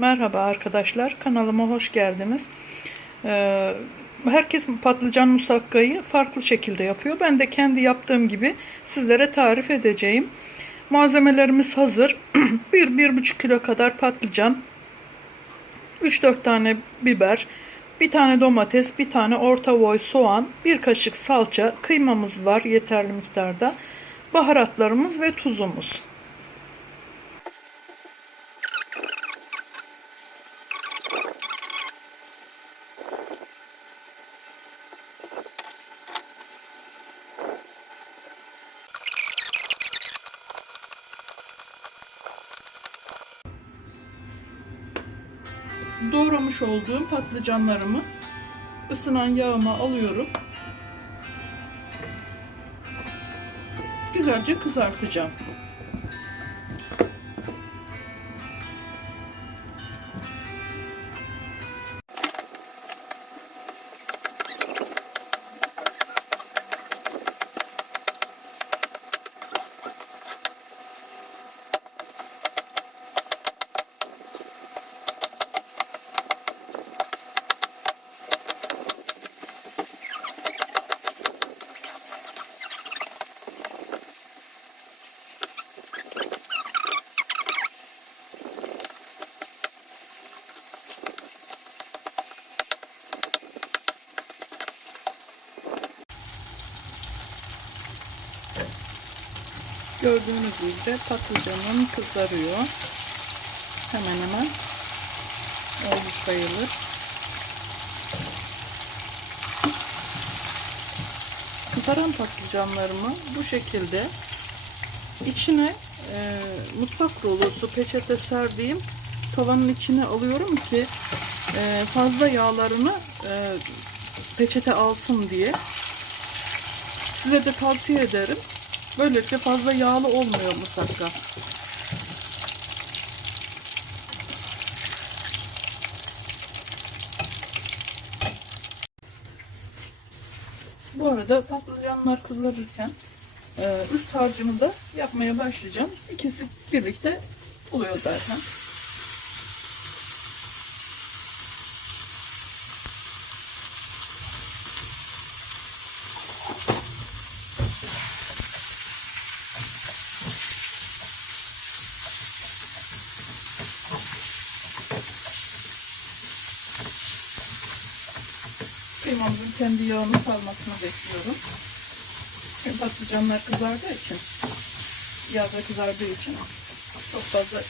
Merhaba arkadaşlar, kanalıma hoş geldiniz. Ee, herkes patlıcan musakkayı farklı şekilde yapıyor. Ben de kendi yaptığım gibi sizlere tarif edeceğim. Malzemelerimiz hazır. 1-1,5 kilo kadar patlıcan, 3-4 tane biber, bir tane domates, bir tane orta boy soğan, bir kaşık salça, kıymamız var yeterli miktarda, baharatlarımız ve tuzumuz. Doğramış olduğum patlıcanlarımı ısınan yağıma alıyorum. Güzelce kızartacağım. Gördüğünüz gibi patlıcanım kızarıyor. Hemen hemen oldu sayılır. Kızaran patlıcanlarımı bu şekilde içine e, mutfak dolusu peçete serdiğim tavanın içine alıyorum ki e, fazla yağlarını e, peçete alsın diye. Size de tavsiye ederim. Böylelikle fazla yağlı olmuyor musakka. Bu arada patlıcanlar kızarırken e, üst harcımı da yapmaya başlayacağım. İkisi birlikte oluyor zaten. Kıymamızın kendi yağını salmasını bekliyorum. Çünkü patlıcanlar kızardığı için, yağda kızardığı için çok fazla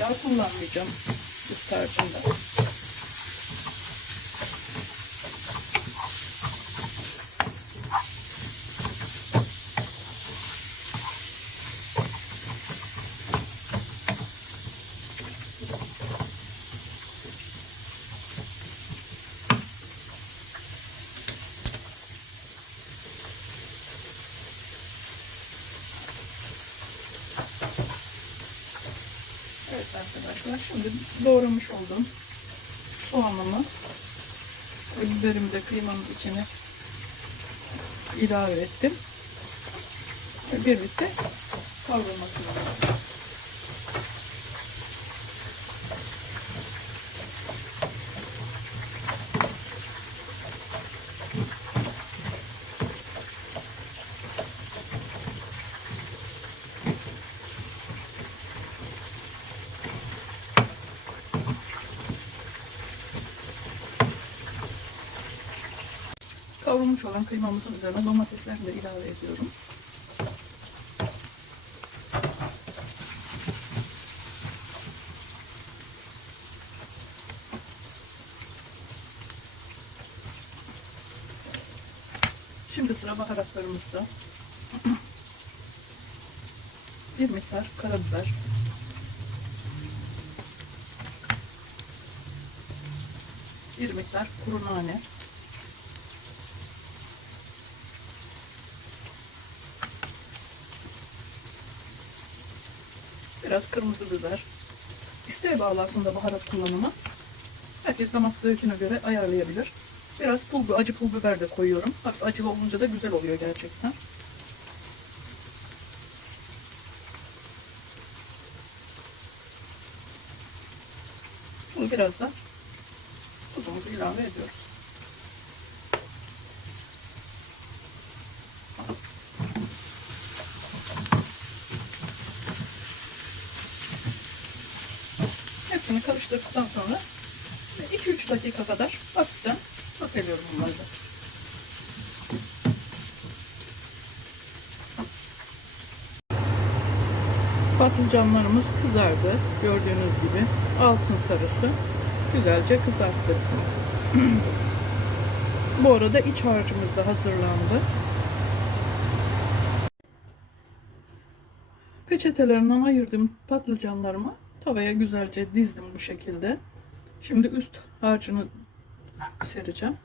yağ kullanmayacağım üst harcında. Evet arkadaşlar şimdi doğramış olduğum soğanımı ve biberimi de kıymamın içine ilave ettim. Ve birlikte kavrulmasını lazım. Kavrulmuş olan kıymamızın üzerine domateslerini de ilave ediyorum. Şimdi sıra baharatlarımızda. Bir miktar karabiber. Bir miktar kuru nane. Biraz kırmızı biber. İsteğe bağlı aslında baharat kullanımı. Herkes damak zevkine göre ayarlayabilir. Biraz pul, acı pul biber de koyuyorum. Hafif acılı olunca da güzel oluyor gerçekten. Bu biraz da tuzumuzu ilave ediyoruz. Karıştırdıktan sonra 2-3 dakika kadar hafiften soteliyorum bunları da. Patlıcanlarımız kızardı. Gördüğünüz gibi altın sarısı güzelce kızarttık. Bu arada iç harcımız da hazırlandı. Peçetelerinden ayırdığım patlıcanlarımı tavaya güzelce dizdim bu şekilde. Şimdi üst harcını sereceğim.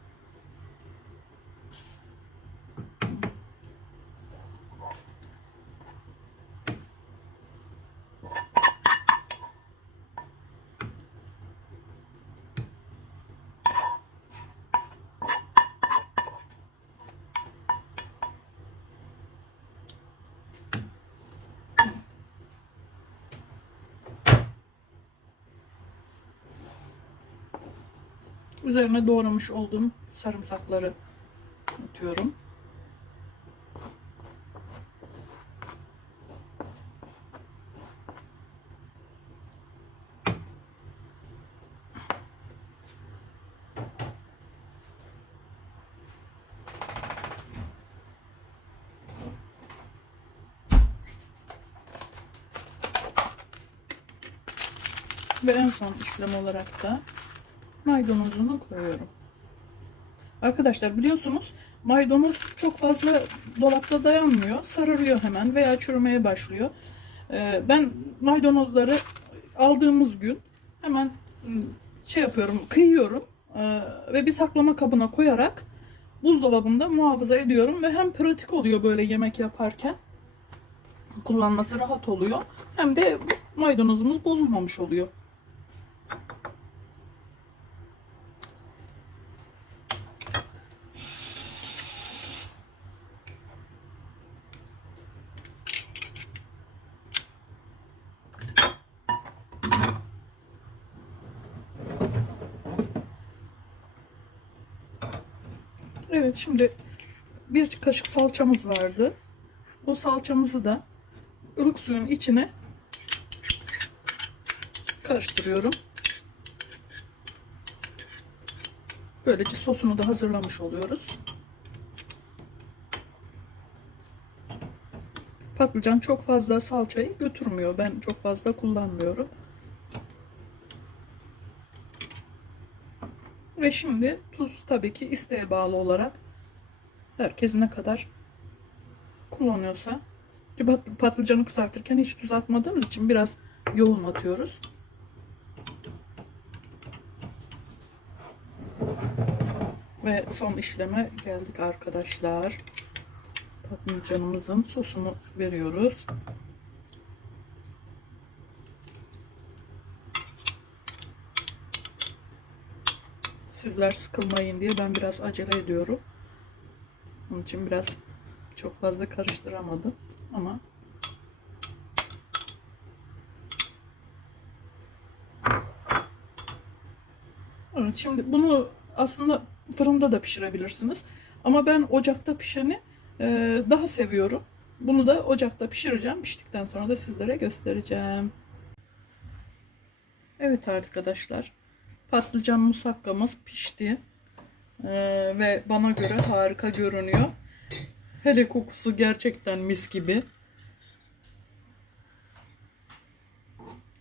Üzerine doğramış olduğum sarımsakları atıyorum. Ve en son işlem olarak da maydanozunu koyuyorum. Arkadaşlar biliyorsunuz maydanoz çok fazla dolapta dayanmıyor. Sararıyor hemen veya çürümeye başlıyor. Ee, ben maydanozları aldığımız gün hemen ım, şey yapıyorum, kıyıyorum ee, ve bir saklama kabına koyarak buzdolabında muhafaza ediyorum ve hem pratik oluyor böyle yemek yaparken kullanması rahat oluyor. Hem de maydanozumuz bozulmamış oluyor. Evet şimdi bir kaşık salçamız vardı. O salçamızı da ılık suyun içine karıştırıyorum. Böylece sosunu da hazırlamış oluyoruz. Patlıcan çok fazla salçayı götürmüyor. Ben çok fazla kullanmıyorum. Ve şimdi tuz tabii ki isteğe bağlı olarak herkes ne kadar kullanıyorsa. Pat- Patlıcanı kızartırken hiç tuz atmadığımız için biraz yoğun atıyoruz. Ve son işleme geldik arkadaşlar. Patlıcanımızın sosunu veriyoruz. Sizler sıkılmayın diye ben biraz acele ediyorum. Onun için biraz çok fazla karıştıramadım ama Evet şimdi bunu aslında fırında da pişirebilirsiniz. Ama ben ocakta pişeni e, daha seviyorum. Bunu da ocakta pişireceğim. Piştikten sonra da sizlere göstereceğim. Evet arkadaşlar. Patlıcan musakkamız pişti. Ee, ve bana göre harika görünüyor. Hele kokusu gerçekten mis gibi.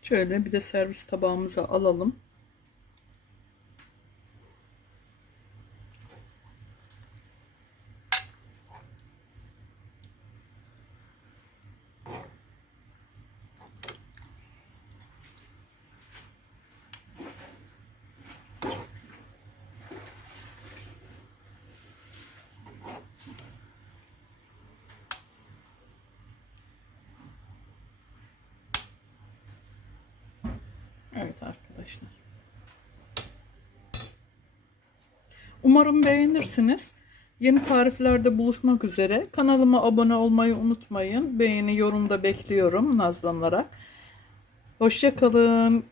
Şöyle bir de servis tabağımıza alalım. Evet arkadaşlar. Umarım beğenirsiniz. Yeni tariflerde buluşmak üzere. Kanalıma abone olmayı unutmayın. Beğeni, yorum da bekliyorum nazlanarak. Hoşçakalın.